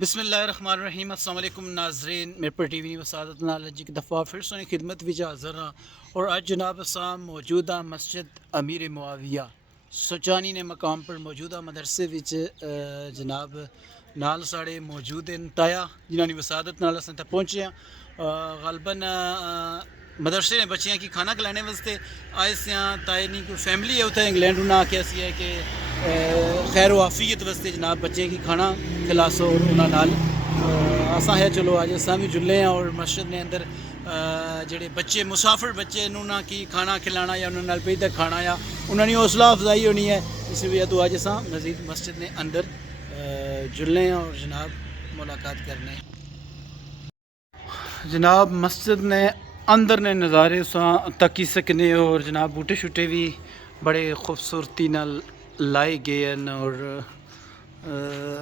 بسم اللہ الرحمن الرحیم۔ السلام علیکم ناظرین، میرے پر ٹی وی وسادت نال جی کی دفعہ پھر سونی خدمت وچ حاضر ہاں اور آج جناب اسام موجودہ مسجد امیر معاویہ سچانی نے مقام پر موجودہ مدرسے وچ جناب نال ساڑے موجود ہیں تایا جنہوں نے وسادت نال اساں تے پہنچے ہیں غالباً مدرسے نے بچیاں کی کھانا کھلانے واسطے آئے سیاں تائے نہیں کوئی فیملی ہے اتنے انگلینڈ انہاں آکھیا سی ہے کہ خیر و عافیت واسطے جناب بچے کی کھانا کھلاسو اور انہاں نال اساں ہے چلو آج اساں بھی جلے ہیں اور مسجد نے اندر جڑے بچے مسافر بچے انہاں کی کھانا کھلانا یا انہاں نال پہ کھانا یا انہاں نے حوصلہ افزائی ہونی ہے، اس وجہ تو آج اساں مزید مسجد نے اندر جلنے ہیں اور جناب ملاقات کرنے جناب مسجد نے اندر نے نظارے ساں تکی سکنے اور جناب بوٹے شوٹے بھی بڑے خوبصورتی نال لائے گئے ہیں اور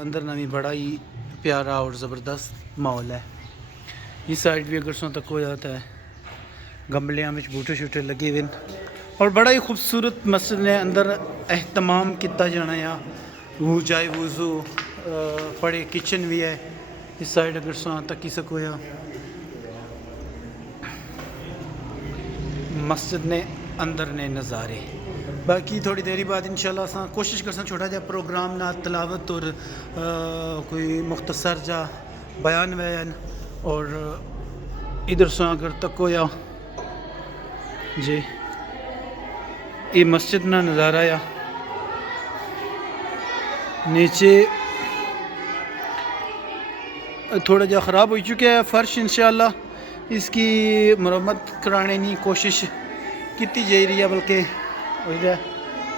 اندر نہ بھی بڑا ہی پیارا اور زبردست ماحول ہے۔ اس سائڈ بھی اگر سوں تک ہو جاتا ہے گملیاں میں بوٹے شوٹے لگے ہوئے اور بڑا ہی خوبصورت مسجد نے اندر اہتمام کیتا جانا ہے، وہ جائے وضو بڑے کچن بھی ہے۔ اس سائڈ اگر سوں تک ہی سکو یا مسجد نے اندر نے نظارے باقی تھوڑی دیری بعد انشاءاللہ اساں کوشش کرساں چھوٹا جا پروگرام نہ تلاوت اور کوئی مختصر جا بیان ویان اور ادھر سے اگر تک یا جی یہ مسجد نہ نظارہ یا نیچے تھوڑا جا خراب ہو چکا ہے فرش، انشاءاللہ اس کی مرمت کرانے کی کوشش کیتی جا رہی ہے، بلکہ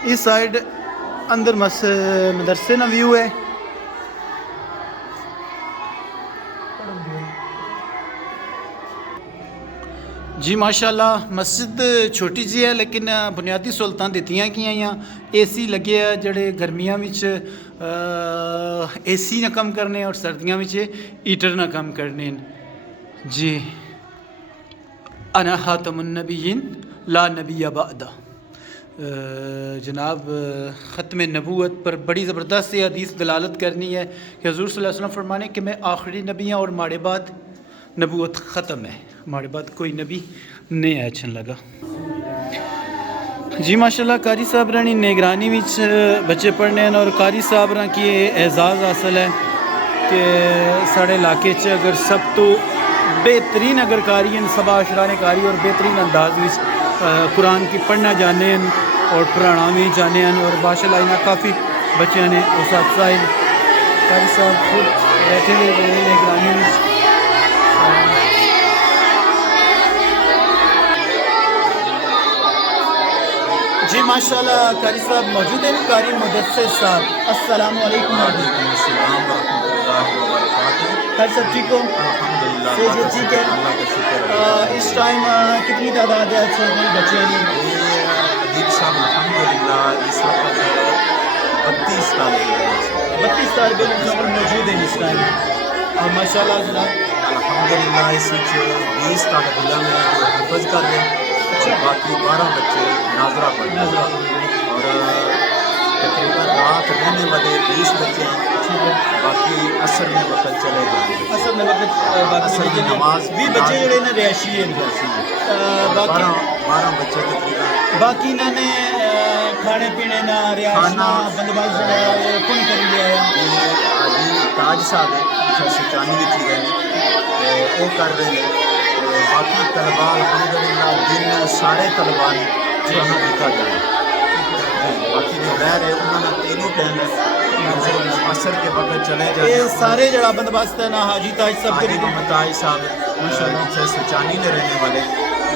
اس سائڈ اندر مدرسے نا ویو ہے۔ جی ماشاءاللہ مسجد چھوٹی جی ہے لیکن بنیادی سہولتاں دتیاں گئیاں ہیں، اے سی لگے ہیں جڑے گرمیاں وچ اے سی نہ کم کرنے اور سردیاں وچ ہیٹر نہ کم کرنے۔ جی انا خاتم النبیین لا نبی بعدہ، جناب ختم نبوت پر بڑی زبردست یہ حدیث دلالت کرنی ہے کہ حضور صلی اللہ علیہ وسلم فرمانے کہ میں آخری نبی ہوں اور ماڑے بعد نبوت ختم ہے، ماڑے بعد کوئی نبی نہیں اچھن لگا۔ جی ماشاءاللہ قاری صاحب رانی نگرانی وچ بچے پڑھنے ہیں اور قاری صاحب ران کی اعزاز حاصل ہے کہ ساڑھے علاقے چ اگر سب تو بہترین اگر قاری ہیں سبا اشران قاری اور بہترین انداز وچ قرآن کی پڑھنا جانے ہیں اور پڑھانا بھی جانے ہیں اور ماشاءاللہ انہاں کافی بچے نے اساتذہ ہیں۔ قاری صاحب خود بیٹھے ہوئے نگرانی وچ جی ماشاءاللہ قاری صاحب موجود ہیں، قاری مدثر صاحب السلام علیکم۔ وعلیکم السلام ورحمۃ اللہ وبرکاتہ۔ قاری صاحب ٹھیک ہو؟ الحمدللہ سے ٹھیک ہے۔ اللہ کا شکر ہے۔ اس ٹائم کتنی تعداد ہے چھوٹے بچے کی؟ ادیب صاحب الحمدللہ اس وقت 32 طالب علم ہیں۔ 32 طالب علم موجود ہیں اس ٹائم اور ماشاءاللہ جناب الحمدللہ اس وچ 20 طالب علم ہیں جو حفظ کر رہے ہیں اور باقی 12 بچے ناظرہ پڑھ رہے ہیں اور تقریباً رات رہنے والے 20 بچے ہیں، باقی عصر میں وقت چلے جائیں گے۔ اصل میں وقت عصر کی نماز بھی بچے جڑے نے رہائشی ہیں، باقی 12 بچے تقریباً باقی انہوں نے کھانے پینے نہ رہائش نہ بندوبست کون کر لیا ہے؟ حاجی تاج صاحب ہے سچانی بھی چیز ہے وہ کر رہے ہیں۔ باقی طلباء الحمدللہ دن سارے طلباء نے جمع دیتا جائے، باقی جو رہ رہے انہوں نے تینوں ٹائم عصر کے وقت چلے جائیں۔ یہ سارے جڑا بندوبست ہے نا حاجی تاج صاحب حاجی محمد تاج صاحب ماشاءاللہ سچانی میں رہنے والے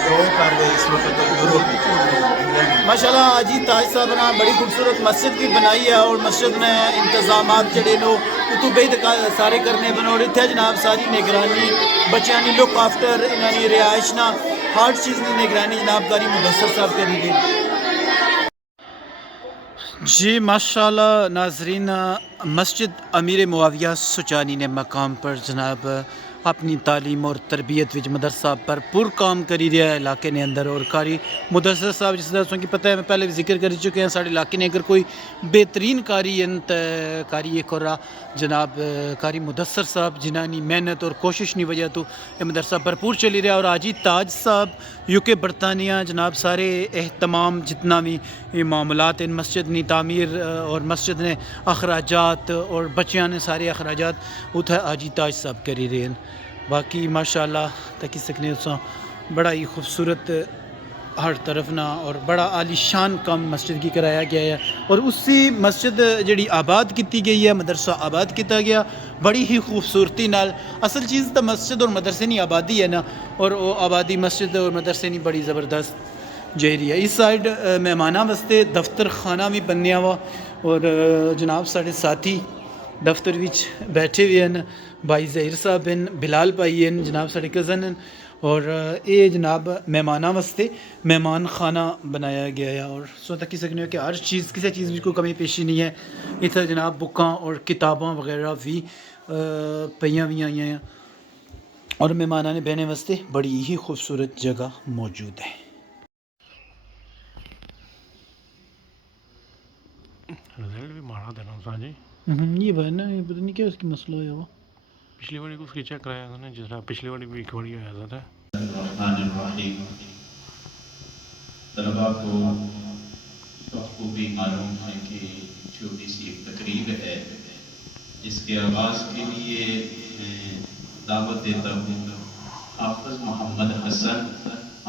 وہ کر رہے اس وقت یوروپ میں۔ ماشاءاللہ حاجی تاج صاحب نے بڑی خوبصورت مسجد بھی بنائی ہے اور مسجد نے انتظامات جڑے نو تو بے سارے کرنے بنے اور اتنے جناب ساری نگرانی بچیاں کی لک آفٹر انہوں نے رہائش نہ ہر چیز کی نگرانی جناب قاری مدثر صاحب کری گئی۔ جی ماشاءاللہ ناظرین مسجد امیر معاویہ سچانی نے مقام پر جناب اپنی تعلیم اور تربیت وچ مدرسہ بھرپور کام کری رہا ہے علاقے نے اندر. اور قاری مدثر صاحب جس طرح کہ پتہ ہے میں پہلے بھی ذکر کر چکے ہیں سارے علاقے نے اگر کوئی بہترین قاری ہیں تو قاری ایک اور جناب قاری مدثر صاحب جنہاں نی محنت اور کوشش نی وجہ تو یہ مدرسہ بھرپور چلی رہا. اور حاجی تاج صاحب یو کے برطانیہ جناب سارے اہتمام جتنا بھی یہ معاملات ان مسجد نی تعمیر اور مسجد نے اخراجات اور بچیاں نے سارے اخراجات اتھا حاجی تاج صاحب کری رہے ہیں. باقی ماشاءاللہ تکی سکنے اساں بڑا ہی خوبصورت ہر طرف نہ اور بڑا عالی شان کام مسجد کی کرایا گیا ہے. اور اسی مسجد جڑی آباد کیتی گئی ہے مدرسہ آباد کیتا گیا بڑی ہی خوبصورتی نال. اصل چیز تو مسجد اور مدرسے نی آبادی ہے نا اور وہ آبادی مسجد اور مدرسے نی بڑی زبردست جہری ہے. اس سائڈ مہماناں واسطے دفتر خانہ بھی بنیا ہوا اور جناب سارے ساتھی دفتر وچ بیٹھے ہوئے ہیں. بھائی ظہیر صاحب ہیں بلال بھائی ہیں جناب سارے کزن ہیں اور یہ جناب مہماناں واسطے مہمان خانہ بنایا گیا ہے. اور سو تک سکنے ہو کہ ہر چیز کسی چیز بھی کوئی کمی پیشی نہیں ہے. اتنا جناب بکاں اور کتاباں وغیرہ بھی پئیاں بھی آئی ہیں اور مہماناں نے بہنے واسطے بڑی ہی خوبصورت جگہ موجود ہے. رزلٹ بھی مارا دینا سا جی یہ بھائی نا یہ پتہ نہیں کیا اس کی مسئلہ ہوا. پچھلی باری کو اس کی چیک کرایا تھا نا جس طرح پچھلی باری بھی ایک باری آیا تھا. الرحمن الرحیم. طلباء کو بخوبی معلوم ہے کہ چھوٹی سی ایک تقریب ہے جس کے آغاز کے لیے میں دعوت دیتا ہوں. حافظ محمد حسن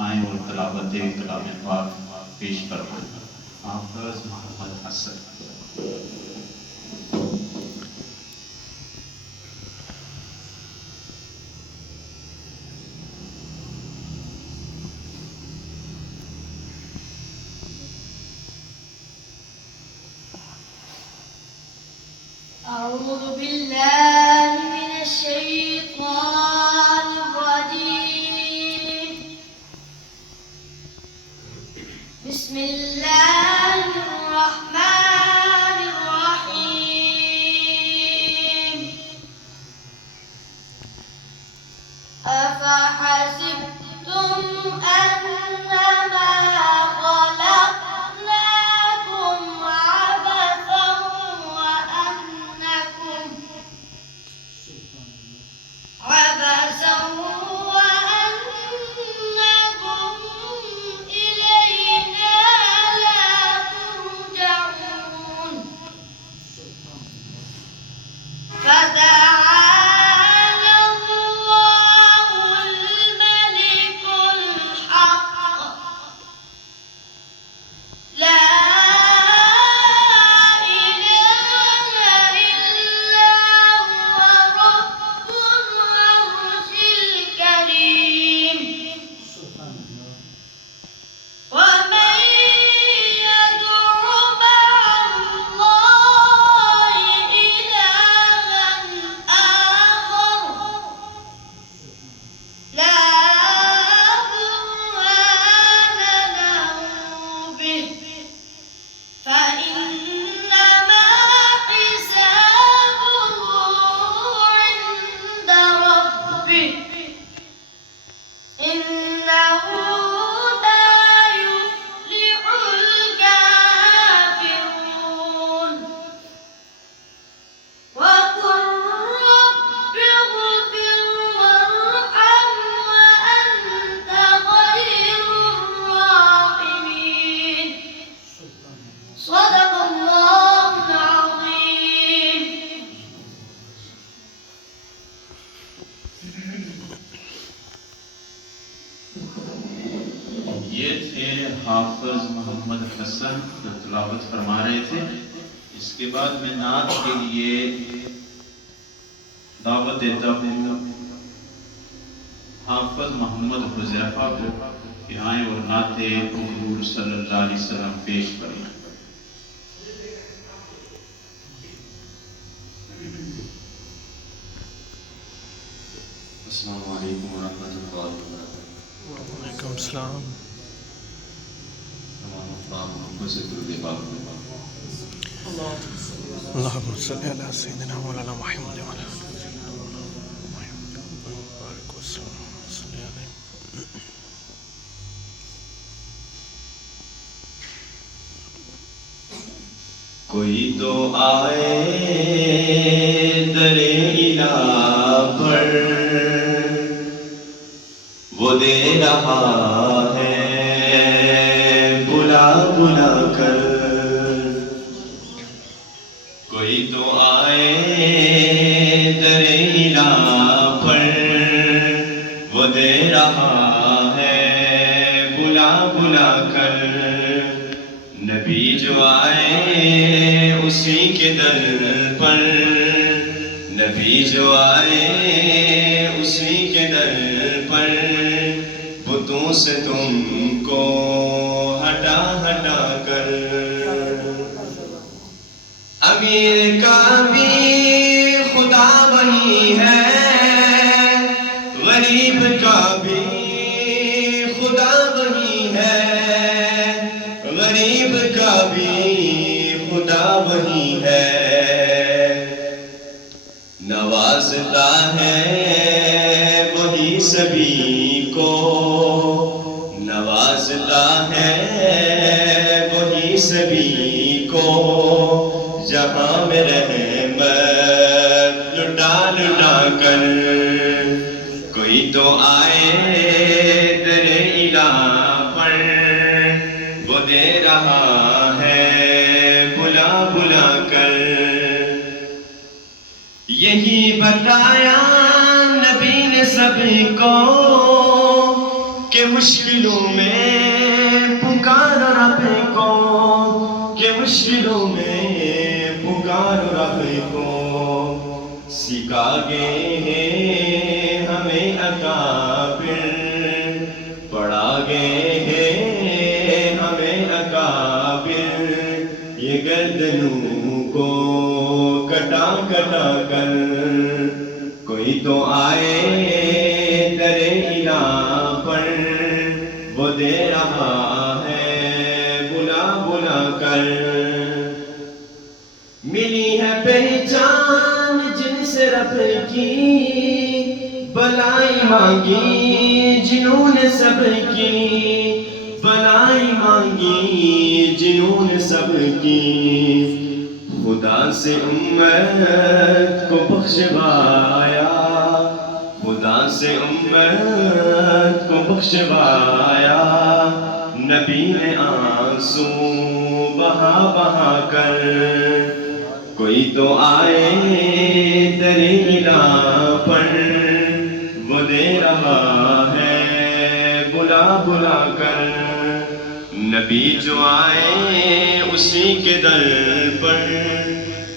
آئیں اور تلاوت کلام پاک پیش کریں. حافظ محمد حسن. أعوذ بالله من الشيطان الرجيم. بسم الله الرحمن الرحيم. أفحسبتم أنما خلقناكم عبثا وأنكم إلينا لا ترجعون. فتعالى الله الملك الحق لا إله إلا هو رب العرش الكريم. ومن يدع مع الله إلها آخر لا برهان له به فإنما حسابه عند ربه إنه لا يفلح الكافرون. وقل رب اغفر وارحم وأنت خير الراحمين. صدق الله العظيم. یہ تھے حافظ محمد حسن جو تلاوت فرما رہے تھے. اس کے بعد میں نعت کے لیے دعوت دیتا ہوں حافظ محمد حذیفہ کو کہ آئیں اور نعت حضور صلی اللہ علیہ وسلم پیش کریں. السلام علیکم ورحمۃ اللہ وبرکاتہ. وعلیکم السلام. تمام افراد محبت سے درود پاک میں اللهم صل على سيدنا مولانا محمد وعلى آله وصحبه. کوئی تو آئے در الہ پر وہ دے رہا ہے بلا بلا کر کوئی تو آئے در الہ پر وہ دے رہا ہے بلا بلا کر نبی جو آئے اسی کے در پر نبی جو آئے اسی کے در پر بتوں سے تم کو ہٹا ہٹا کر امیر کا بھی خدا وہی ہے غریب کا بھی خدا وہی ہے غریب کا بھی خدا وہی ہے نوازتا ہے وہی سبھی کو نوازتا ہے وہی سبھی کو جہاں میں رحمت لٹا لٹا کر کوئی تو آئے در الہ پر وہ دے رہا ہے بلا بلا کر یہی بتایا نبی نے سب کو کہ مشکلوں میں پکار رب کو کہ مشکلوں میں پکار رب کو سکھا گئے ہیں ہمیں اکابر پڑھا گئے ہیں ہمیں اکابر یہ گردنوں کو کٹا کٹا کر کوئی تو آئے در الہ پر وہ دے رہا ہے بلا بلا کر ملی ہے پہچان جن سے رب کی بلائی مانگی جنہوں نے سب کی بلائی مانگی جنہوں نے سب کی خدا سے امت کو بخشوایا خدا سے امت کو بخشوایا نبی نے آنسو بہا بہا کر کوئی تو آئے در الہ پر وہ دے رہا ہے بلا بلا کر نبی جو آئے اسی کے در پر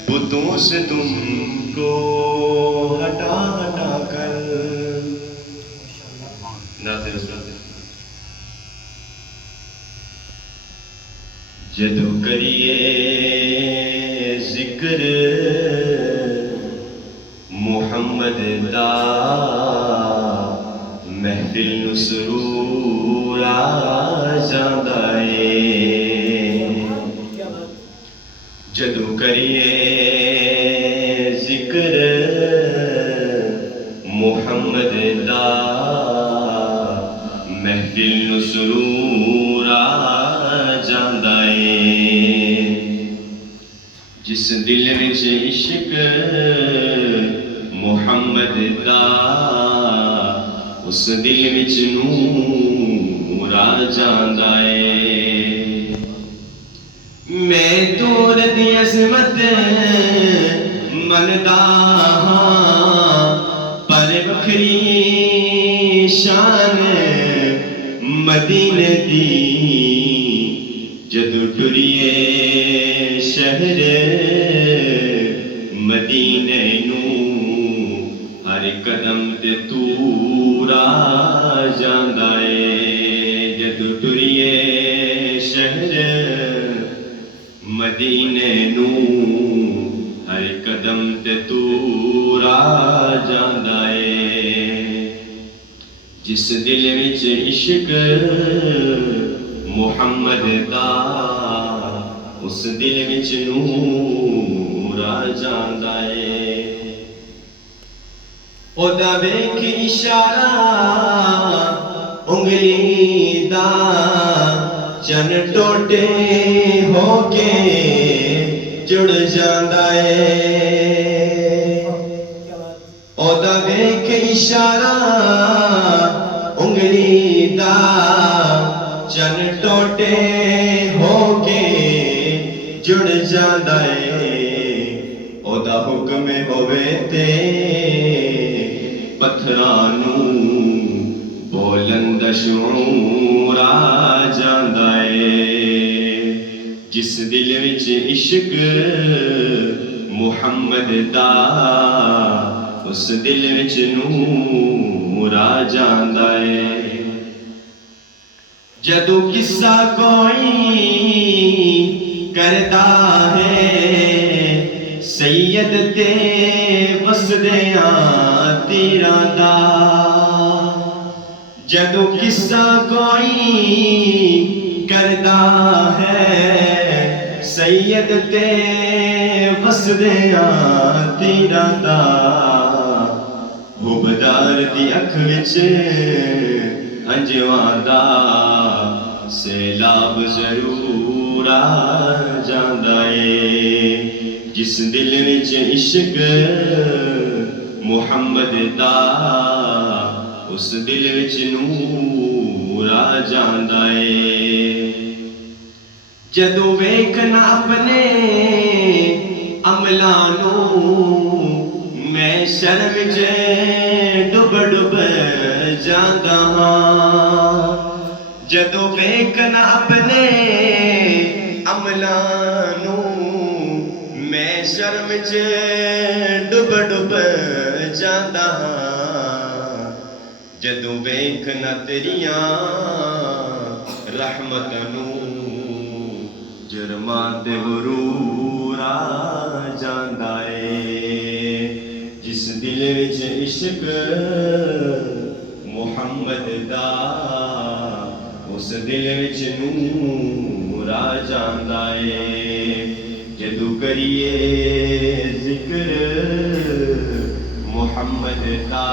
بتوں سے تم کو ہٹا ہٹا کر جدو کریے ذکر محمد دا محفل نو سرور آ جاندا اے جدو کریے ذکر محمد دا محفل نو سرور آ جاندا اے جس دل وچ عشق محمد دا اس دل وچ نور آ جاندا اے میں دور دی عظمت مندا ہاں پر وکھری شان مدینے دی جدو ٹریے شہر مدینے نو ہر قدم تے تور آ جاندا اے جدو ٹریے شہر مدینے نو ہر قدم تے تور آ جاندا اے جس دل وچ عشق محمد دا اس دل وچ نور آ جاندا اے او دا ویکھ اشارہ انگلی دا چن ٹوٹے ہو کے جڑ جاندا ہے اودا ویکھ اشارہ انگلی دا چن ٹوٹے ہو کے جڑ جاندا ہے اودا حکم ہووے تے پتھراں نوں بولند شعور آ جاندا ہے جس دل وچ عشق محمد دا اس دل وچ نور آ جاندا ہے جدو قصہ کوئی کردا ہے سید تے وسدیاں تیراں دا جدو قصہ کوئی کردا ہے سید تے وسدیاں تیراں دا حبدار دی اکھ وچ انجواں دا سیلاب ضرور آ جاندا ہے جس دل وچ عشق محمد دا اس دل وچ نور آ جاندا ہے جدو ویکھنا اپنے عملاں نوں میں شرم وچ ڈب ڈب جاندا ہاں جدو ویکھنا اپنے عملاں نوں میں شرم وچ ڈب ڈب جاندا ہاں جدو ویکھنا تیریاں رحمتاں نوں جرماں تے غرور آ جاندا ہے جس دل وچ عشق محمد دا اس دل وچ نور آ جاندا ہے جدو کریے ذکر محمد دا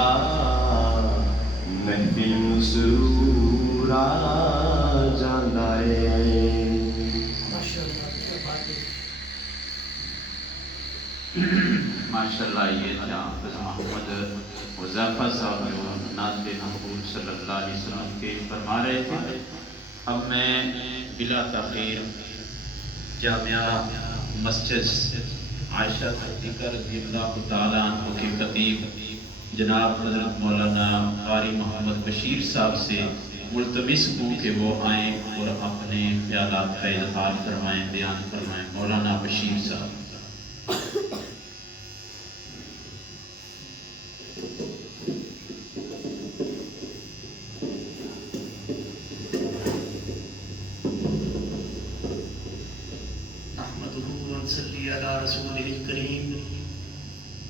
محفل نوں سرور آ جاندا ہے ماشاءاللہ یہ تھا حافظ محمد حذیفہ صاحب جو نعت محبوب صلی اللہ علیہ وسلم کے فرما رہے تھے اب میں بلا تاخیر جامعہ مسجد عائشہ صدیقہ رضی اللہ تعالیٰ عنہ کے خطیب جناب حضرت مولانا قاری محمد بشیر صاحب سے ملتمس ہوں کہ وہ آئیں اور اپنے خیالات کا اظہار فرمائیں بیان فرمائیں مولانا بشیر صاحب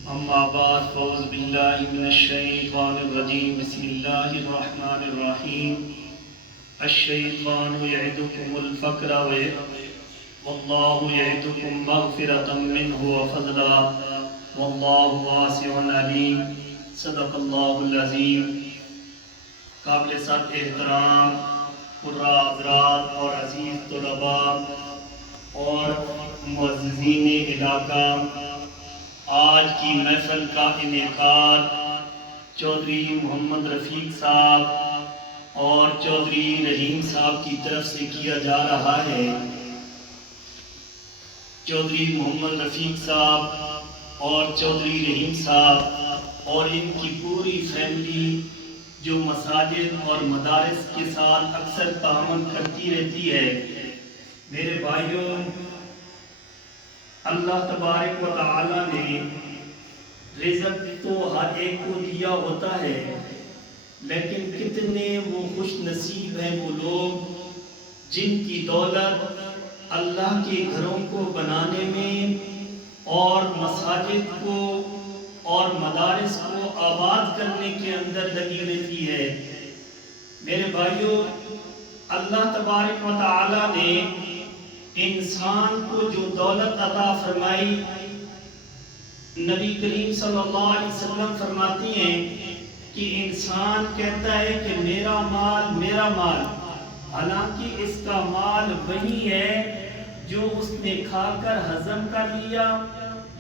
اما بعد فاعوذ باللہ من الشیطان الرجیم بسم اللہ الرحمن الرحیم الشیطان یعدکم الفقر واللہ یعدکم مغفرۃ منہ وفضلا واللہ واسع علیم صدق اللہ العظیم قابل صد احترام قراء حضرات اور عزیز طلباء اور معززین علاقہ آج کی محفل کا انعقاد چودھری محمد رفیق صاحب اور چودھری رحیم صاحب کی طرف سے کیا جا رہا ہے چودھری محمد رفیق صاحب اور چودھری رحیم صاحب اور ان کی پوری فیملی جو مساجد اور مدارس کے ساتھ اکثر تعاون کرتی رہتی ہے میرے بھائیوں اللہ تبارک و تعالی نے رزق تو ہر ایک کو دیا ہوتا ہے لیکن کتنے وہ خوش نصیب ہیں وہ لوگ جن کی دولت اللہ کے گھروں کو بنانے میں اور مساجد کو اور مدارس کو آباد کرنے کے اندر لگی رہتی ہے میرے بھائیوں اللہ تبارک و تعالی نے انسان کو جو دولت عطا فرمائی نبی کریم صلی اللہ علیہ وسلم فرماتی ہیں کہ انسان کہتا ہے کہ میرا مال حالانکہ اس کا مال وہی ہے جو اس نے کھا کر ہضم کر لیا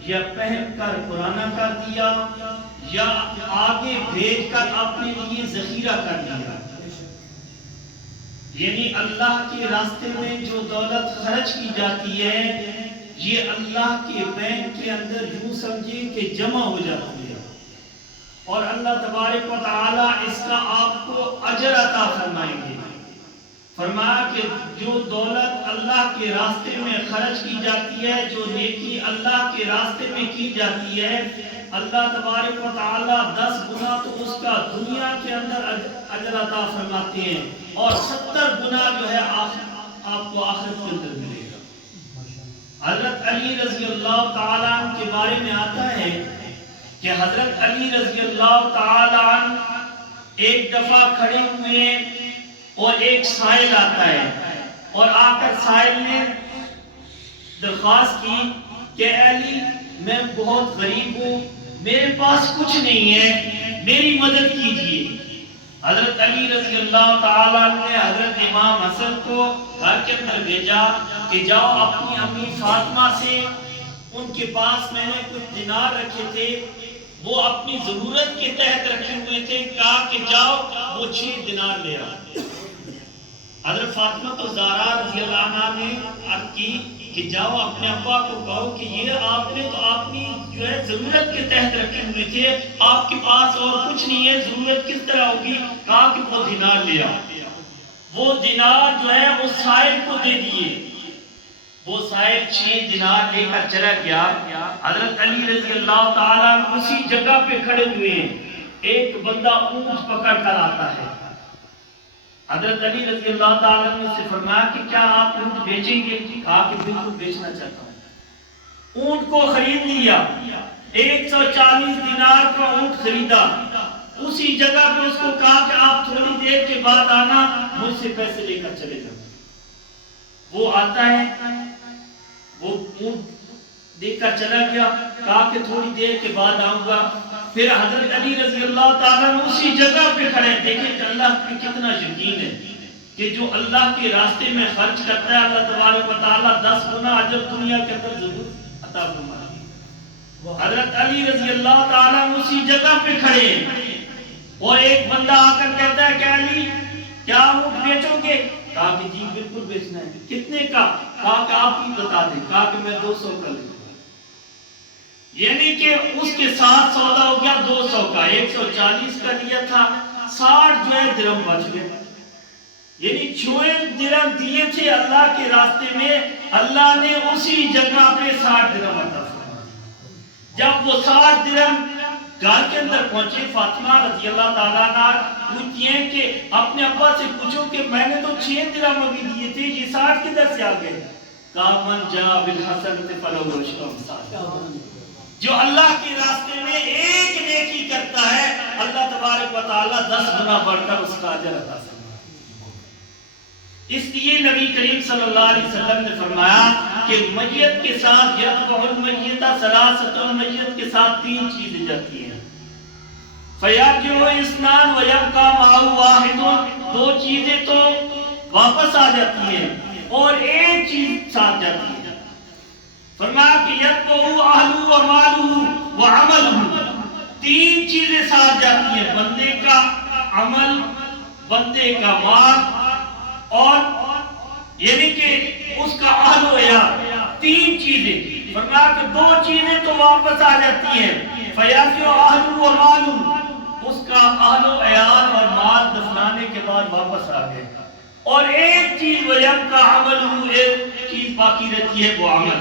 یا پہن کر پرانا کر دیا یا آگے بھیج کر اپنے لیے ذخیرہ کر لیا. یعنی اللہ کے راستے میں جو دولت خرچ کی جاتی ہے یہ اللہ کے بینک کے اندر یوں سمجھے کہ جمع ہو جاتی ہے اور اللہ تبارک و تعالیٰ اس کا آپ کو اجر عطا فرمائیں گے. فرمایا کہ جو دولت اللہ کے راستے میں خرچ کی جاتی ہے، جو نیکی اللہ کے راستے میں کی جاتی ہے، اللہ تبارک و تعالیٰ 10 گنا تو اس کا دنیا کے اندر اجر عطا فرماتے ہیں اور 70 گنا جو ہے آپ کو آخرت کے اندر ملے گا. حضرت علی رضی اللہ تعالیٰ عنہ کے بارے میں آتا ہے کہ حضرت علی رضی اللہ تعالیٰ عنہ ایک دفعہ کھڑے ہوئے اور ایک سائل آتا ہے اور آ کر سائل نے درخواست کی کہ علی میں بہت غریب ہوں، میرے پاس کچھ نہیں ہے، میری مدد کیجیے. حضرت علی رضی اللہ تعالیٰ نے حضرت امام حسن کو گھر کے اندر بھیجا کہ جاؤ اپنی امی فاطمہ سے، ان کے پاس میں نے کچھ دینار رکھے تھے، وہ اپنی ضرورت کے تحت رکھے ہوئے تھے، کہا کہ جاؤ وہ 6 دینار لے آؤ. حضرت فاطمہ تو زہرا رضی اللہ عنہا نے عرض کی کہ جاؤ اپنے ابا کو کہو کہ یہ آپ نے تو اپنی جو ہے ضرورت کے تحت رکھے ہوئے تھے، آپ کے پاس اور کچھ نہیں ہے، ضرورت کس طرح ہوگی؟ کہا کہ وہ دینار لے آؤ. وہ دینار جو ہے اس سائل کو دے دیے. وہ سائل 6 دینار لے کر چلا گیا. حضرت علی رضی اللہ تعالیٰ اسی جگہ پہ کھڑے ہوئے ہیں. ایک بندہ اونٹ پکڑ کر آتا ہے. حضرت علی رضی اللہ تعالیٰ نے سے فرمایا کہ کیا آپ اونٹ بیچیں گے؟ کہا کہ بالکل بیچنا چاہتا ہوں. اونٹ کو خرید لیا، 140 دینار کا اونٹ خریدا. اسی جگہ پہ اس کو کہا کہ آپ تھوڑی دیر کے بعد آنا، مجھ سے پیسے لے کر چلے جاؤ. وہ آتا ہے، وہ اونٹ دے کر چلا گیا، کہا کہ تھوڑی دیر کے بعد آؤں گا. پھر حضرت علی رضی اللہ تعالیٰ نے اسی جگہ پہ کھڑے. دیکھیں کہ اللہ پہ کتنا یقین ہے کہ جو اللہ کے راستے میں خرچ کرتا ہے اللہ تبارک و تعالیٰ 10 گنا اجر دنیا کے اندر ضرور عطا فرمائے گا. حضرت علی رضی اللہ تعالیٰ نے اسی جگہ پہ کھڑے اور ایک بندہ آ کر کہتا ہے کہ علی کیا اونٹ بیچو گے؟ کہا کہ جی بالکل بیچنا ہے. کتنے کا؟ کہا کہ آپ ہی بتا دیں. کہا کہ میں 200 کا لوں. یعنی کہ اس کے ساتھ سودا ہو گیا 200 کا. 140 کا لیا تھا، 60 جو ہے درہم بچ گئے. یعنی 6 درہم دیے تھے اللہ کے راستے میں، اللہ نے اسی جگہ پہ 60 درہم عطا فرمایا. جب وہ 60 درہم گھر کے اندر پہنچے، فاطمہ رضی اللہ تعالیٰ عنہ پوچھتی ہیں کہ اپنے ابا سے پوچھو کہ میں نے تو 6 درہم ابھی دیے تھے، یہ 60 کدھر سے آ گئے؟ کہا من جاء بالحسنۃ فلہ عشر امثالها. جو اللہ کے راستے میں ایک نیکی کرتا ہے اللہ تبارک و تعالیٰ 10 گنا بڑھ کر اس کا اجر عطا فرماتا ہے. اس لیے نبی کریم صلی اللہ علیہ وسلم نے فرمایا کہ میت کے ساتھ یتبع المیت ثلاثۃ، میت کے ساتھ 3 چیزیں جاتی ہیں. فیرجع اثنان ویبقى معه واحد، 2 چیزیں تو واپس آ جاتی ہیں اور ایک چیز ساتھ جاتی ہے. فرمایا کہ یتبع اہلہ و مالہ و عملہ، 3 چیزیں ساتھ جاتی ہیں، بندے کا عمل، بندے کا مال اور یعنی کہ اس کا اہل و عیال. 3 چیزیں. فرمایا کہ 2 چیزیں تو واپس آ جاتی ہیں. فیرجع اہلہ و مالہ، اس کا اہل و عیال اور مال دفنانے کے بعد واپس آ گئے. اور ایک چیز ویبقى عملہ، ایک چیز باقی رہتی ہے، وہ عمل ہے.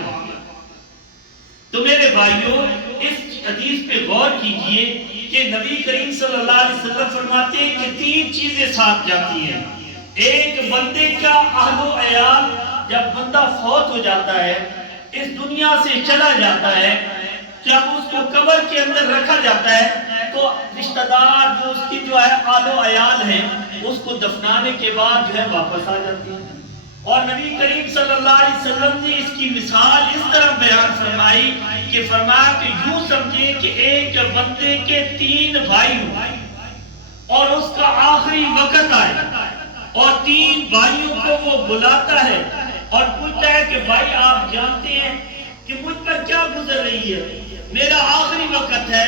تو میرے بھائیوں اس حدیث پہ غور کیجئے کہ نبی کریم صلی اللہ علیہ وسلم فرماتے ہیں کہ 3 چیزیں ساتھ جاتی ہیں. ایک بندے کا اہل و عیال، جب بندہ فوت ہو جاتا ہے، اس دنیا سے چلا جاتا ہے، جب اس کو قبر کے اندر رکھا جاتا ہے تو رشتہ دار جو اس کی جو ہے اہل و عیال ہیں اس کو دفنانے کے بعد جو ہے واپس آ جاتی ہیں. اور نبی کریم صلی اللہ علیہ وسلم نے اس کی مثال اس طرح بیان فرمائی کہ فرمایا کہ یوں سمجھے کہ ایک بندے کے 3 بھائی اور اس کا آخری وقت آئے اور 3 بھائیوں کو وہ بلاتا ہے اور پوچھتا ہے کہ بھائی آپ جانتے ہیں کہ مجھ پر کیا گزر رہی ہے؟ میرا آخری وقت ہے،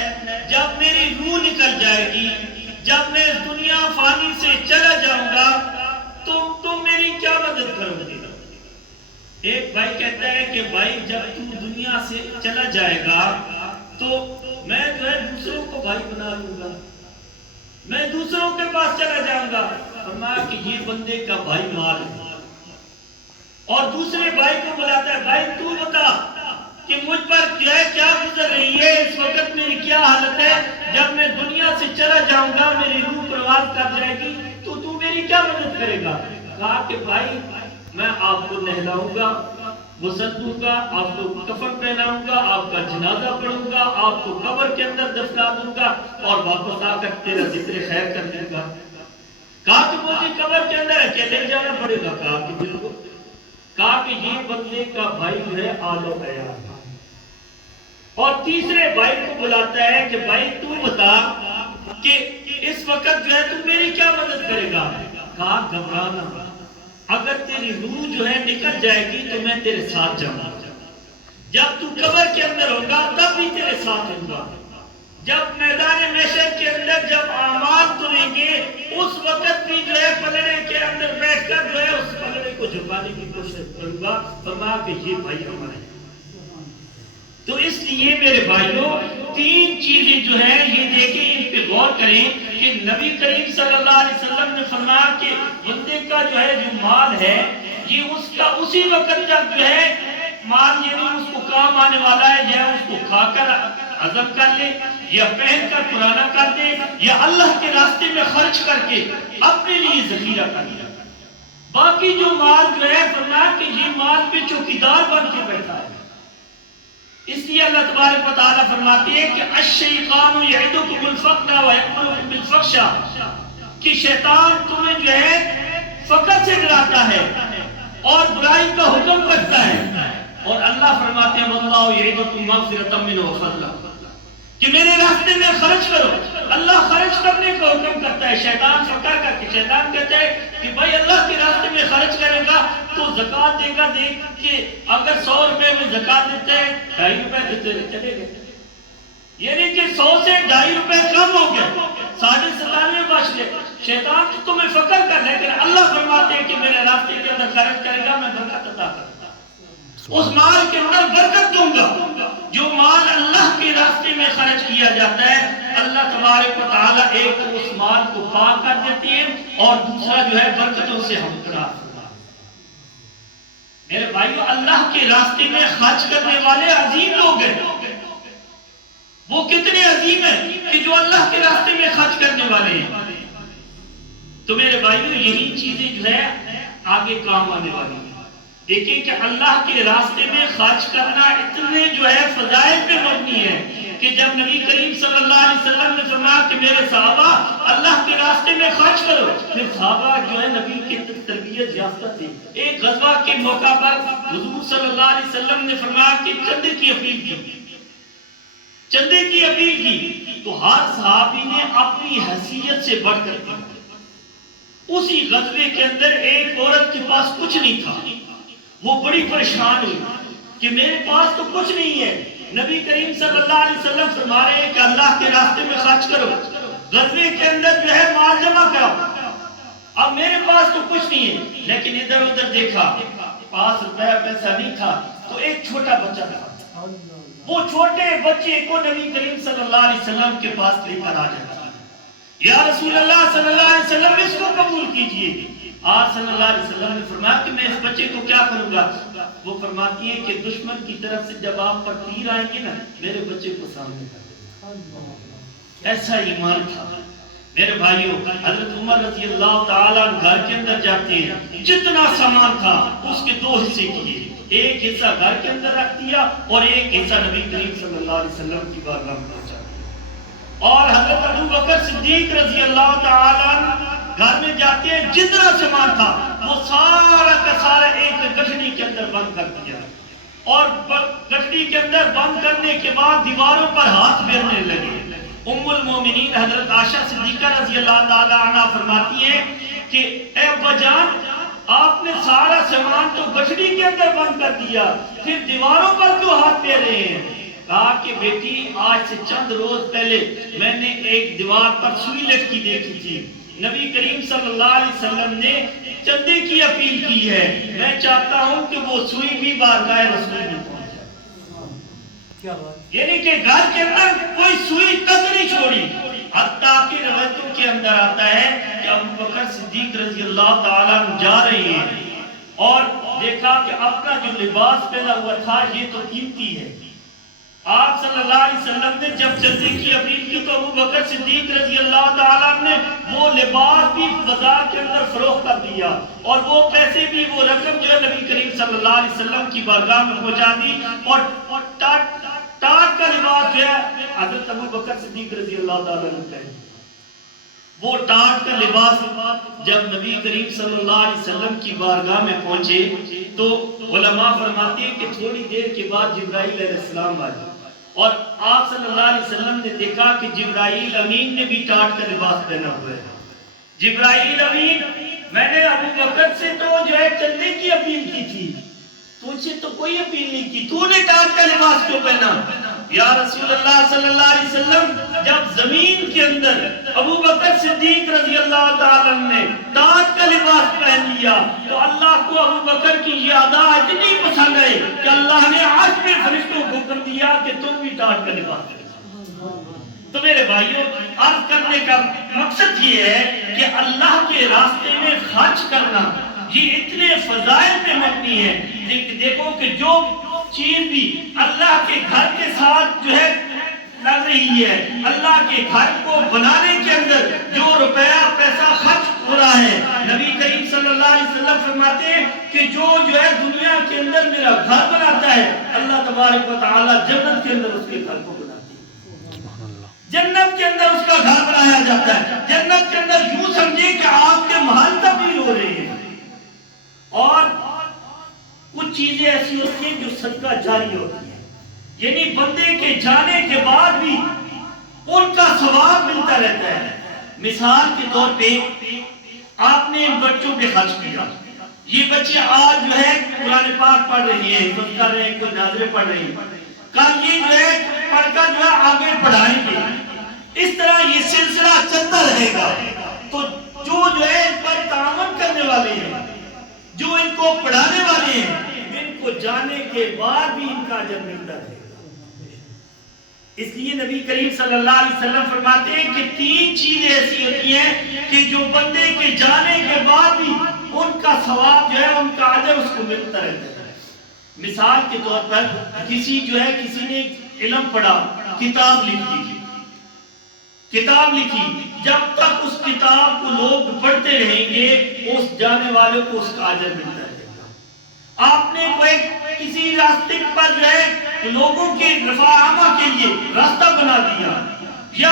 جب میری روح نکل جائے گی، جب میں اس دنیا فانی سے چلا جاؤں گا تو تم میری کیا مدد کرو گے؟ ایک بھائی کہتا ہے کہ بھائی جب تم دنیا سے چلا جائے گا تو میں جو ہے دوسروں کو بھائی بنا لوں گا، میں دوسروں کے پاس چلا جاؤں گا۔ فرمایا کہ یہ بندے کا بھائی مال ہے، اور دوسرے بھائی کو بلاتا ہے، بھائی تو بتا کہ مجھ پر کیا گزر رہی ہے، اس وقت میری کیا حالت ہے، جب میں دنیا سے چلا جاؤں گا میری روح پرواز کر جائے گی تو میری کیا مدد کرے گا؟ کہا کہ بھائی میں آپ کو نہلاؤں گا، غسل دوں گا، آپ کو کفن پہناؤں گا، آپ کا جنازہ پڑھوں گا، آپ کو قبر کے اندر دفنا دوں گا اور واپس آ کر تیرا ذکر خیر کر دوں گا۔ کہا کہ مجھے قبر کے اندر اکیلے جانا پڑے گا؟ کہا کہ بالکل۔ کہا کہ یہ بندے کا بھائی جو ہے آل و عیال، اور تیسرے بھائی کو بلاتا ہے کہ بھائی تو بتا کہ اس وقت جو ہے تو میری کیا مدد کرے گا؟ کہا گھبرانا، اگر تیری روح جو ہے نکل جائے گی تو میں تیرے ساتھ جاؤں گا، جب تو قبر کے اندر ہوگا تب بھی تیرے ساتھ ہوں گا، جب میدان محشر کے اندر جب اعمال تلیں گے اس وقت بھی جو ہے پلڑے کے اندر بیٹھ کر جو ہے اس پلڑے کو جھکانے کی کوشش کروں گا۔ فرمایا کہ یہ بھائی ہمارے۔ تو اس لیے میرے بھائیوں تین چیزیں جو ہیں یہ دیکھیں، ان پہ غور کریں کہ نبی کریم صلی اللہ علیہ وسلم نے فرمایا کہ بندے کا جو ہے جو مال ہے یہ اس کا اسی وقت تک جو ہے مال یعنی اس کو کام آنے والا ہے، یا اس کو کھا کر ہضم کر لے، یا پہن کر پرانا کر دے، یا اللہ کے راستے میں خرچ کر کے اپنے لیے ذخیرہ کر لیا۔ باقی جو مال جو ہے فرمایا کہ یہ مال پہ چوکیدار بن کے بیٹھا ہے۔ اس لیے اللہ تبارک و تعالیٰ فرماتے ہیں کہ الشیطان یعدکم الفقر ویأمرکم بالفحشاء، کہ شیطان تمہیں جو ہے فقر سے ڈراتا ہے اور برائی کا حکم کرتا ہے، اور اللہ فرماتے ہیں واللہ یعدکم مغفرۃ منہ وفضلا، کہ میرے راستے میں خرچ کرو۔ اللہ خرچ کرنے کا حکم کرتا ہے، شیطان فقر کر کے شیطان کہتا ہے کہ بھائی اللہ کے راستے میں خرچ کرے گا تو زکوٰۃ دے گا، دیکھ کہ اگر 100 روپے میں زکوٰۃ دیتے ہیں 2.5 روپے دیتے چلے گئے، یعنی کہ 100 سے 2.5 روپے کم ہو گئے، 97.5 بچ گئے۔ شیطان تو تمہیں فقر کر، لیکن اللہ فرماتے ہیں کہ میرے راستے کے اندر خرچ کرے گا میں برکت عطا کروں گا، اس مال کے اندر برکت دوں گا۔ جو مال اللہ کے راستے میں خرچ کیا جاتا ہے اللہ تبارک و تعالیٰ ایک تو اس مال کو پاک کر دیتے ہیں اور دوسرا جو ہے برکتوں سے ہمکنار۔ میرے بھائیو اللہ کے راستے میں خرچ کرنے والے عظیم لوگ ہیں، وہ کتنے عظیم ہیں کہ جو اللہ کے راستے میں خرچ کرنے والے ہیں۔ تو میرے بھائیو یہی چیزیں جو ہے آگے کام آنے والی ہیں۔ دیکھیں کہ اللہ کے راستے میں خرچ کرنا اتنے جو ہے فضائل پہ مبنی ہے کہ جب نبی کریم صلی اللہ علیہ وسلم نے فرمایا کہ میرے صحابہ اللہ کے راستے میں خرچ کرو، پھر صحابہ جو ہے نبی کی تربیت یافتہ تھے۔ ایک غزوہ کے موقع پر حضور صلی اللہ علیہ وسلم نے فرمایا کہ چندے کی اپیل کی، چندے کی اپیل کی، تو ہر صحابی نے اپنی حیثیت سے بڑھ کر کی۔ اسی غزوے کے اندر ایک عورت کے پاس کچھ نہیں تھا، وہ بڑی پریشان ہوئی کہ میرے پاس تو کچھ نہیں ہے۔ نبی کریم صلی اللہ علیہ وسلم فرما رہے ہیں کہ اللہ کے راستے میں خرچ کرو، غزوے کے اندر جو ہے مال جمع کرو، اب میرے پاس تو کچھ نہیں ہے۔ لیکن ادھر ادھر دیکھا، پاس روپیہ پیسہ نہیں تھا، تو ایک چھوٹا بچہ تھا، وہ چھوٹے بچے کو نبی کریم صلی اللہ علیہ وسلم کے پاس لے کر آ جاتا ہے، یا رسول اللہ صلی اللہ علیہ وسلم اس کو قبول کیجئے۔ آپ صلی اللہ علیہ وسلم نے فرمایا کہ میں اس بچے کو کیا کروں گا؟ وہ فرماتی ہے کہ دشمن کی طرف سے جب آپ پر تیر آئیں گے نا میرے بچے کو سامنے کر دیں۔ ایسا ایمان تھا میرے بھائیوں۔ حضرت عمر رضی اللہ تعالیٰ گھر کے اندر جاتے ہیں، جتنا سامان تھا اس کے 2 حصے کیے، ایک حصہ گھر کے اندر رکھ دیا اور ایک حصہ نبی کریم صلی اللہ علیہ وسلم کی بارگاہ میں پہنچا دیا۔ اور حضرت ابو بکر صدیق رضی اللہ تعالیٰ گھر میں جاتے ہیں، جتنا سامان تھا وہ سارا کا سارا ایک گٹھڑی کے اندر بند کر دیا، اور گٹھڑی کے اندر بند کرنے کے بعد دیواروں پر ہاتھ پھیرنے لگے۔ ام المومنین حضرت عائشہ صدیقہ رضی اللہ تعالی عنہا فرماتی ہیں کہ اے ابا جان، آپ نے سارا سامان تو گٹھڑی کے اندر بند کر دیا، پھر دیواروں پر کیوں ہاتھ پھیر رہے ہیں؟ کہا کہ بیٹی آج سے چند روز پہلے میں نے ایک دیوار پر سوئی لٹکی دیکھی تھی، نبی کریم صلی اللہ علیہ وسلم نے چندے کی اپیل کی ہے، میں چاہتا ہوں کہ وہ سوئی بھی بارگاہ رسول میں پہنچ جائے۔ یعنی کہ گھر کے اندر کوئی سوئی تک نہیں چھوڑی، حتیٰ کہ روایتوں کے اندر آتا ہے کہ ابو بکر صدیق رضی اللہ تعالیٰ جا رہے ہیں اور دیکھا کہ اپنا جو لباس پہنا ہوا تھا یہ تو قیمتی ہے۔ آپ صلی اللہ علیہ وسلم نے جب چندے کی اپیل کی تو ابو بکر صدیق رضی اللہ تعالیٰ نے وہ لباس بھی بازار کے اندر فروخت کر دیا اور وہ پیسے بھی، وہ رقم جو ہے نبی کریم صلی اللہ علیہ وسلم کی بارگاہ میں پہنچا دی، اور ٹاٹ کا لباس جو ہے حضرت ابو بکر صدیق رضی اللہ تعالیٰ نے پہنا۔ وہ ٹاٹ کا لباس جب نبی کریم صلی اللہ علیہ وسلم کی بارگاہ میں پہنچے تو علماء فرماتے ہیں کہ تھوڑی دیر کے بعد جبرائیل علیہ السلام آئے اور آپ صلی اللہ علیہ وسلم نے دیکھا کہ جبرائیل امین نے بھی ٹاٹ کا لباس پہنا ہوا ہے۔ جبرائیل امین، میں نے ابو بکر سے تو جو ہے چندے کی اپیل کی تھی، تجھ سے تو کوئی اپیل نہیں کی، تو نے ٹاٹ کا لباس کیوں پہنا؟ یا رسول اللہ صلی اللہ علیہ وسلم، جب زمین کے اندر ابو بکر صدیق رضی اللہ تعالیٰ نے ٹاٹ کا لباس پہن لیا تو اللہ کو ابو بکر کی یہ ادا اتنی پسند ہے کہ اللہ نے عرش میں فرشتوں کو حکم دیا کہ تم بھی ٹاٹ کا لباس پہنو۔ تو میرے بھائیوں، عرض کرنے کا مقصد یہ ہے کہ اللہ کے راستے میں خرچ کرنا یہ اتنے فضائل پہ مبنی ہے۔ دیکھو کہ جو چیز بھی اللہ کے گھر کے ساتھ جو ہے لگ رہی ہے، اللہ کے گھر کو بنانے کے اندر جو روپیہ پیسہ خرچ ہو رہا ہے، نبی کریم صلی اللہ علیہ وسلم فرماتے ہیں کہ جو ہے دنیا کے اندر میرا گھر بناتا ہے، اللہ تبارک و تعالی جنت کے اندر اس کے گھر کو بناتے ہیں۔ جنت کے اندر اس کا گھر بنایا جاتا ہے۔ جنت کے اندر یوں سمجھیں کہ آپ کے محل تبدیل ہو رہے ہیں، اور کچھ چیزیں ایسی ہوتی ہیں جو صدقہ جاری ہوتی ہیں، یعنی بندے کے جانے کے بعد بھی ان کا ثواب ملتا رہتا ہے۔ مثال کے طور پہ آپ نے ان بچوں پہ خرچ کیا، یہ بچے آج جو ہے قرآن پاک پڑھ رہے ہیں، حفظ کر رہے ہیں، کوئی ناظریں پڑھ رہے ہیں، کل یہ جو ہے پڑھ کر جو ہے آگے پڑھائیں گے، اس طرح یہ سلسلہ چلتا رہے گا۔ تو جو ہے ان پر تعاون کرنے والے ہیں، جو ان کو پڑھانے والے ہیں، ان کو جانے کے بعد بھی ان کا اجر ملتا رہے گا۔ اس لیے نبی کریم صلی اللہ علیہ وسلم فرماتے ہیں کہ 3 چیزیں ایسی ہوتی ہیں کہ جو بندے کے جانے کے بعد بھی ان کا ثواب جو ہے، ان کا اجر اس کو ملتا رہتا ہے۔ مثال کے طور پر کسی نے علم پڑھا، کتاب لکھی، جب تک اس کتاب کو لوگ پڑھتے رہیں گے اس جانے والے کو اس کا اجر ملتا رہے گا۔ آپ نے کوئی کسی راستے پر جو ہے لوگوں کے رفع عامہ کے لیے راستہ بنا دیا، یا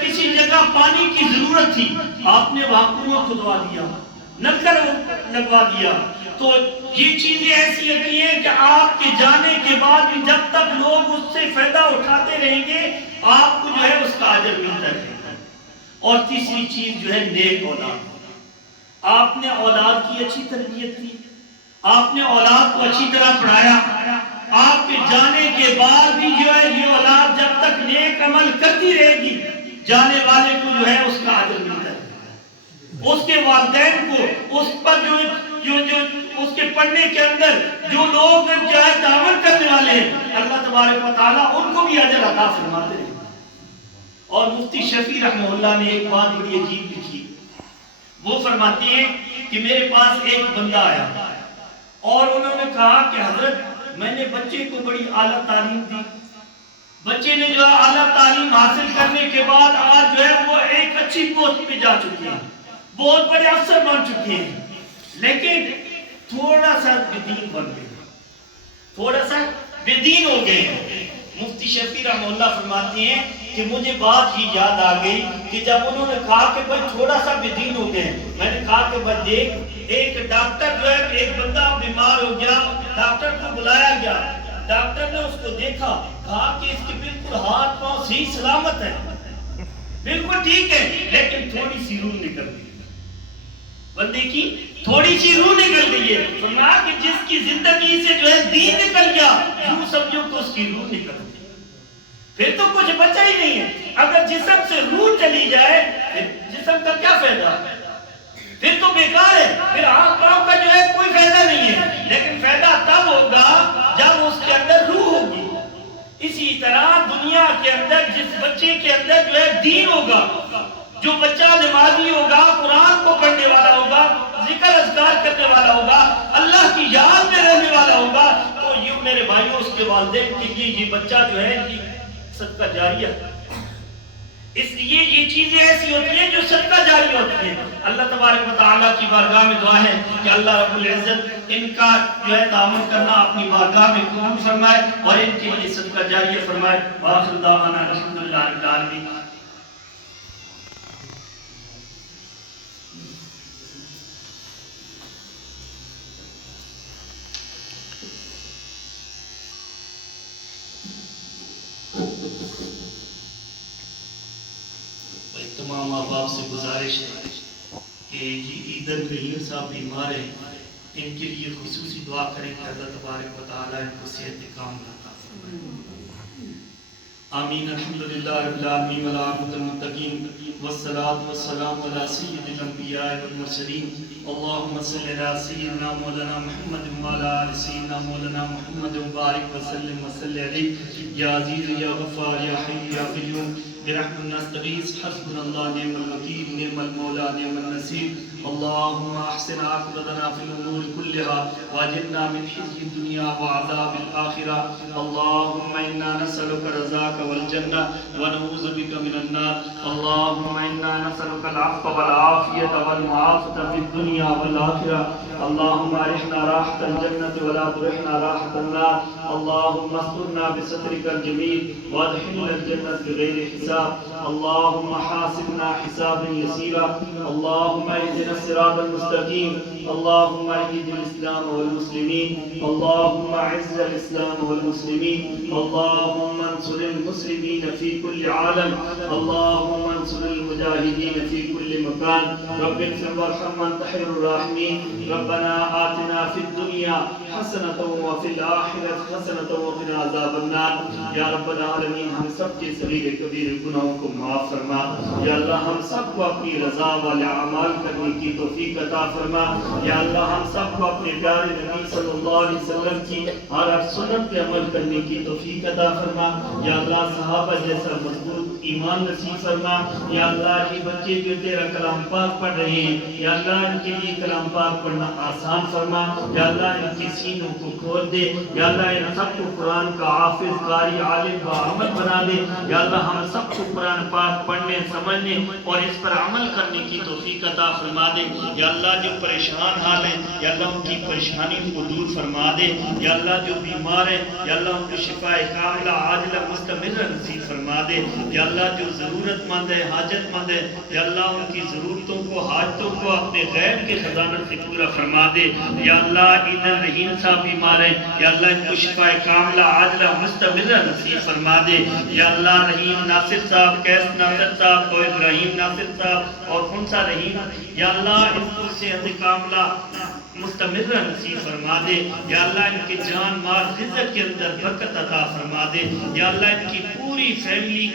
کسی جگہ پانی کی ضرورت تھی، آپ نے وہاں کنواں کھدوا دیا، نلکا لگوا دیا، تو یہ چیزیں ایسی ہوتی ہیں کہ آپ کے جانے کے بعد بھی جب تک لوگ اس سے فائدہ اٹھاتے رہیں گے آپ کو جو ہے اس کا اجر ملتا رہے گا۔ اور تیسری چیز جو ہے نیک اولاد، آپ نے اولاد کی اچھی تربیت کی، آپ نے اولاد کو اچھی طرح پڑھایا، آپ کے جانے کے بعد بھی جو ہے یہ اولاد جب تک نیک عمل کرتی رہے گی جانے والے کو جو ہے اس کا اجر ملتا رہے گا۔ اس کے والدین کو اس پر جو اس کے پڑھنے کے اندر جو لوگ جو ہے تعاون کرنے والے ہیں، اللہ تبارک و تعالیٰ ان کو بھی اجر عطا فرماتے ہیں۔ اور مفتی شفیع رحمہ اللہ نے ایک بات بڑی عجیب لکھی، وہ فرماتے ہیں کہ میرے پاس ایک بندہ آیا اور انہوں نے کہا کہ حضرت میں نے بچے کو بڑی اعلیٰ تعلیم دی، بچے نے جو ہے اعلیٰ تعلیم حاصل کرنے کے بعد آج جو ہے وہ ایک اچھی پوسٹ پہ جا چکے ہیں، بہت بڑے افسر بن چکے ہیں، لیکن تھوڑا سا بدین بن گئے، تھوڑا سا بدین ہو گئے ہیں۔ مفتی شفیع رحمہ اللہ فرماتے ہیں کہ مجھے بات ہی یاد آ گئی کہ جب انہوں نے کہا کہ بھائی تھوڑا سا بدین ہو گئے، میں نے کہا کہ بھائی دیکھ، ایک ڈاکٹر جو ہے ایک بندہ بیمار ہو گیا، ڈاکٹر کو بلایا گیا، ڈاکٹر نے اس کو دیکھا، کہا کہ اس کے بالکل ہاتھ پاؤں صحیح سلامت ہے، بالکل ٹھیک ہے، لیکن تھوڑی سی روح نکل گئی۔ بندے کی تھوڑی سی روح نکل گئی ہے، فرمایا کہ جس کی زندگی سے جو ہے دین نکل گیا، یوں سمجھو کہ اس کی روح نکل گئی، پھر تو کچھ بچا ہی نہیں ہے۔ اگر جسم سے روح چلی جائے پھر جسم کا کیا فائدہ، پھر تو بیکار ہے، پھر ہاتھ پاؤں کا جو ہے کوئی فائدہ نہیں ہے، لیکن فائدہ تب ہوگا جب اس کے اندر روح ہوگی۔ اسی طرح دنیا کے اندر جس بچے کے اندر جو ہے دین ہوگا، جو بچہ نمازی ہوگا، قرآن کو پڑھنے والا ہوگا، ذکر اذکار کرنے والا ہوگا، اللہ کی یاد میں رہنے والا ہوگا، تو یہ میرے بھائیوں اس کے والدین کے لیے یہ بچہ جو ہے یہ صدقہ جاریہ، اس لیے یہ چیزیں ایسی ہوتی ہیں جو صدقہ جاری ہوتی ہیں۔ اللہ تبارک و تعالیٰ کی بارگاہ میں دعا ہے کہ اللہ رب العزت ان کا جو ہے تعامل کرنا اپنی بارگاہ میں قبول فرمائے اور ان کے لیے صدقہ جاریہ فرمائے۔ وآخر دعوانا الحمدللہ رب العالمین۔ تمام ماں باپ سے گزارش ہے کہ یہ عیدن رحیم صاحب بیمار ہیں، ان کے لیے خصوصی دعا کریں کہ اللہ تبارک و تعالیٰ ان کو صحت کام عطا فرمائے۔ آمین۔ الحمدللہ رب العالمین والعاقبۃ للمتقین والصلاۃ والسلام علی سید الانبیاء والمرسلین۔ اللہم صلی علی سیدنا مولانا محمد وعلی آل سیدنا مولانا محمد وبارک وسلم وصلی علیہ یا عزیز یا غفار یا حی یا قیوم برحمتک نستغیث حسبنا اللہ نعم الوکیل نعم المولا نعم النصیر۔ اللہم احسن عاقبتنا فی الامور كلها واجرنا من خزي الدنيا وعذاب الآخرة۔ اللہم انا نسألك رضاك والجنة ونعوذ بك من النار۔ اللہم انا نسألك العفو والعافية والمعافاة في الدنيا والآخرة۔ اللہم ارحنا راحة الجنة ولا ترحنا راحة النار۔ اللہم استرنا بسترك الجميل وادخلنا الجنة بغير حساب۔ اللہم حاسبنا حسابا يسيرا۔ اللہم اهدنا الصراط المستقيم۔ اللهم اعز الاسلام والمسلمين۔ اللهم اعز الاسلام والمسلمين۔ اللهم انصر المسلمين في كل عالم۔ اللهم انصر المجاهدين في كل مكان۔ رب اغفر وارحم وانت خير الراحمين۔ ربنا آتنا في الدنيا حسنة وفي الآخرة حسنة وقنا عذاب النار۔ یا رب العالمین ہم سب کے صغیر کبیر گناہوں کو معاف فرما۔ یا اللہ ہم سب کو اپنی رضا والے اعمال کرنے کی توفیق عطا فرما۔ یا اللہ ہم سب کو اپنے پیارے نبی صلی اللہ علیہ وسلم کی ہر سنت پہ عمل کرنے کی توفیق عطا فرما۔ یا اللہ صحابہ جیسا مضبوط ایمان نصیب فرما۔ یا اللہ یہ بچے جو تیرا کلام پاک پڑھ رہے ہیں، یا اللہ ان کے لیے کلام پاک پڑھنا آسان فرما۔ یا اللہ ان کے سینوں کو کھول دے۔ یا اللہ ان سب کو قرآن کا حافظ قاری عالم با عمل بنا دے۔ یا اللہ ہم سب کو قرآن پاک پڑھنے سمجھنے اور اس پر عمل کرنے کی توفیق عطا فرما دے۔ یا اللہ جو پریشان حال ہیں، یا اللہ ان کی پریشانیوں کو دور فرما دے۔ یا اللہ جو بیمار ہیں، یا اللہ ان کو شفاء کاملہ عاجلہ مستمرہ نصیب فرما دے۔ یا اللہ جو ضرورت مند ہے، حاجت مند ہے، یا اللہ ان کی ضرورتوں کو حاجتوں کو اپنے غیب کے خزانہ سے پورا فرما دے۔ یا اللہ عید الرحیم صاحب بیمار ہیں، یا اللہ ان کو شفاء کاملہ عاجلہ مستمرہ نصیب فرما دے۔ یا اللہ رحیم ناصر صاحب، قیس ناصر صاحب اور ابراہیم ناصر صاحب اور خنسا رحیم، یا اللہ ان کو صحت کاملہ مستمرہ نصیب فرما دے۔ یا اللہ ان کے جان مال رزق کے اندر برکت عطا فرما دے۔ یا اللہ ان کی پوری فیملی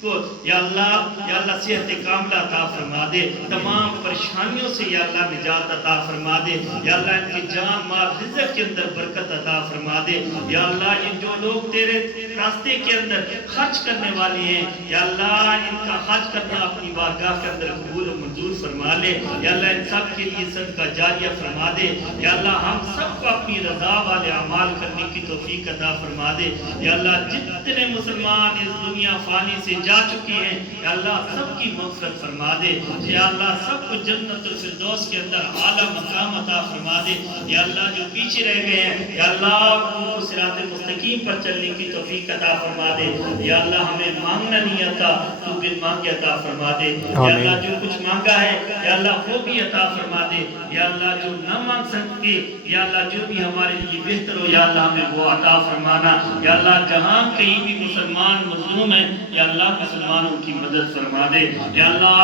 کو یا اللہ صحت کاملہ عطا فرما دے۔ تمام پریشانیوں سے یا اللہ نجات عطا فرما دے۔ یا اللہ ان کی جان مال رزق کے اندر برکت عطا فرما دے۔ یا اللہ یہ جو لوگ تیرے راستے کے اندر خرچ کرنے والے ہیں، یا اللہ ان کا خرچ کرنا اپنی بارگاہ کے اندر قبول و منظور فرما لے۔ یا اللہ ان سب کے لیے صدقہ جاریہ فرما دے۔ یا اللہ ہم سب کو اپنی رضا والے اعمال کرنے کی توفیق عطا فرما دے۔ یا اللہ جتنے مسلمان اس دنیا فانی سے جا چکی ہیں، یا اللہ سب کی مغفرت فرما دے۔ یا اللہ سب کو جنت الفردوس کے اندر اعلیٰ مقام عطا فرما دے۔ یا اللہ جو پیچھے رہ گئے ہیں، یا اللہ ان کو صراط مستقیم پر چلنے کی توفیق عطا فرما دے۔ یا اللہ ہمیں مانگنا نہیں آتا، تو بن مانگے عطا فرما دے۔ یا اللہ جو کچھ مانگا ہے، یا اللہ وہ بھی عطا فرما دے۔ یا اللہ جو نہ مانگ سکتے، یا اللہ جو بھی ہمارے لیے بہتر ہو، یا اللہ ہمیں وہ عطا فرمانا۔ یا اللہ جہاں کہیں بھی مسلمان مظلوم ہے، یا اللہ مسلمانوں کی مدد فرما دے یا اللہ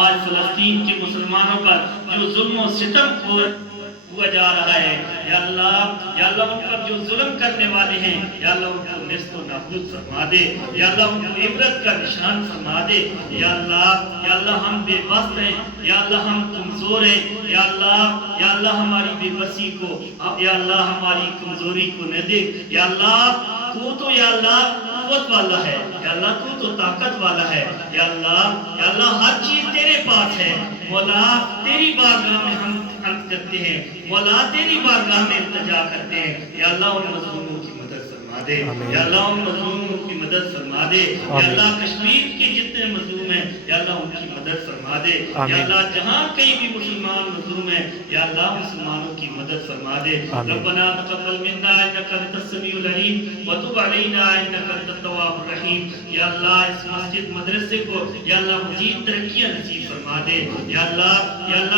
آج فلسطین کے مسلمانوں پر جو ظلم و ستم ہوا جا رہا ہے یا اللہ ان پر جو ظلم کرنے والے ہیں یا اللہ ان کو نیست و نابود فرما دے یا اللہ ان کو عبرت کا نشان فرما دے یا اللہ ہم بے بس ہیں یا اللہ ہم کمزور ہیں یا اللہ ہماری بے بسی کو یا اللہ ہماری کمزوری کو نہ دے یا اللہ تو یا اللہ قوت والا ہے یا اللہ تو طاقت والا ہے یا اللہ ہر چیز تیرے پاس ہے مولا تیری بارگاہ میں ہم کرتے ہیں مولا تیری بارگاہ میں التجا کرتے ہیں یا اللہ ان مظلوموں کی مدد فرما دے یا اللہ ان مظلوموں کی مدد فرما دے یا اللہ کشمیر کے جتنے مظلوم ہیں یا اللہ ان کی مدد فرما دے یا اللہ جہاں کہیں بھی مسلمان مظلوم ہیں یا اللہ مسلمانوں کی مدد فرما دے ربنا تقبل منا انک انت السمیع العلیم وتب علینا انک انت التواب الرحیم یا اللہ اس مسجد مدرسے کو یا اللہ مزید ترقیاں نصیب فرما دے یا اللہ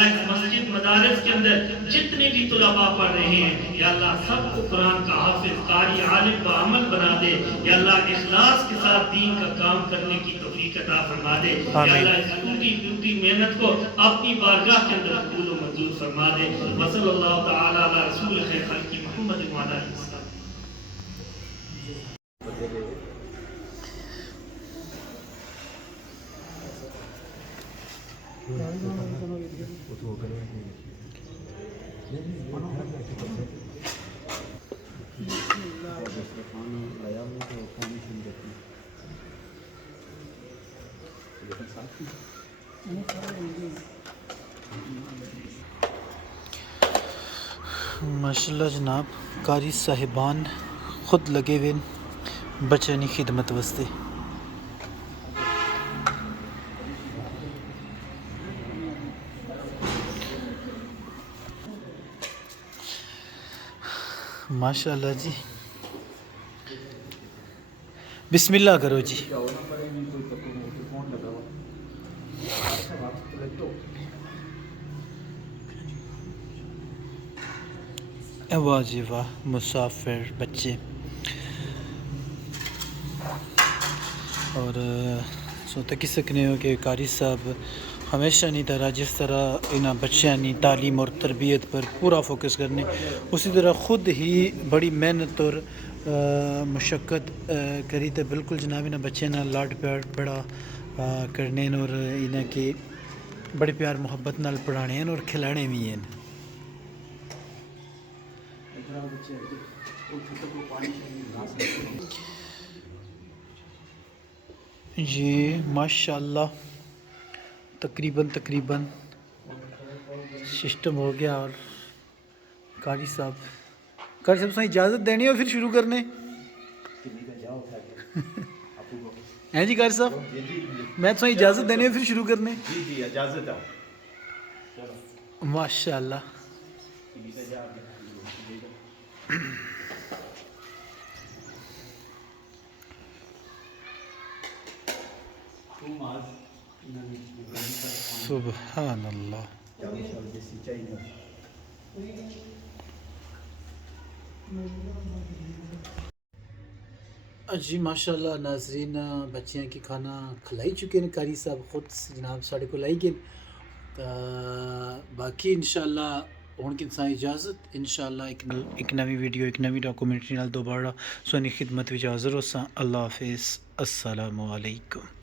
اس مسجد مدارس کے اندر جتنے بھی طلباء پڑھ رہے ہیں یا اللہ سب کو قرآن کا حافظ قاری عالم با عمل بنا دے یا اللہ اخلاص کے ساتھ دین کا کام کرنے کی توفیق عطا فرما دے یا اللہ اس ٹوٹی محنت کو اپنی بارگاہ کے اندر قبول و منظور فرما دے وصلی اللہ تعالی علی رسول خیر خلق محمد وعلی آلہ وسلم. ماشاءاللہ جناب قاری صاحبان خود لگے ہوئے بچانی خدمت واسطے. ماشاءاللہ جی بسم اللہ کرو جی. واہ جی واہ مسافر بچے اور سوتا کی سکنے ہو کہ قاری صاحب ہمیشہ نہیں طرح جس طرح انہاں بچیاں نہیں تعلیم اور تربیت پر پورا فوکس کرنے اسی طرح خود ہی بڑی محنت اور مشقت کری تو بالکل جناب انہاں بچیاں نہ لاڈ پیار بڑا کرنے اور انہاں کے بڑے پیار محبت نال پڑھانے ہیں اور کھلانے بھی ہیں. جی ماشاءاللہ تقریباً سسٹم ہو گیا. اور قاری صاحب سے اجازت دینی ہو پھر شروع کرنے ہیں جی قاری صاحب میں تو اجازت دینی ہو پھر شروع کرنے. جی اجازت ہے ماشاءاللہ. سبحان اللہ. جی ماشاءاللہ ناظرین بچیاں کی کھانا کھلائی چکے ہیں قاری صاحب خود جناب ساڑھے کو لائی گئے. باقی انشاءاللہ ہوں کہ انسان اجازت انشاءاللہ ایک نوی ویڈیو ایک نوی ڈاکومنٹری نال دوبارہ سونی خدمت وچ حاضر ہو سا. اللہ حافظ. السلام علیکم.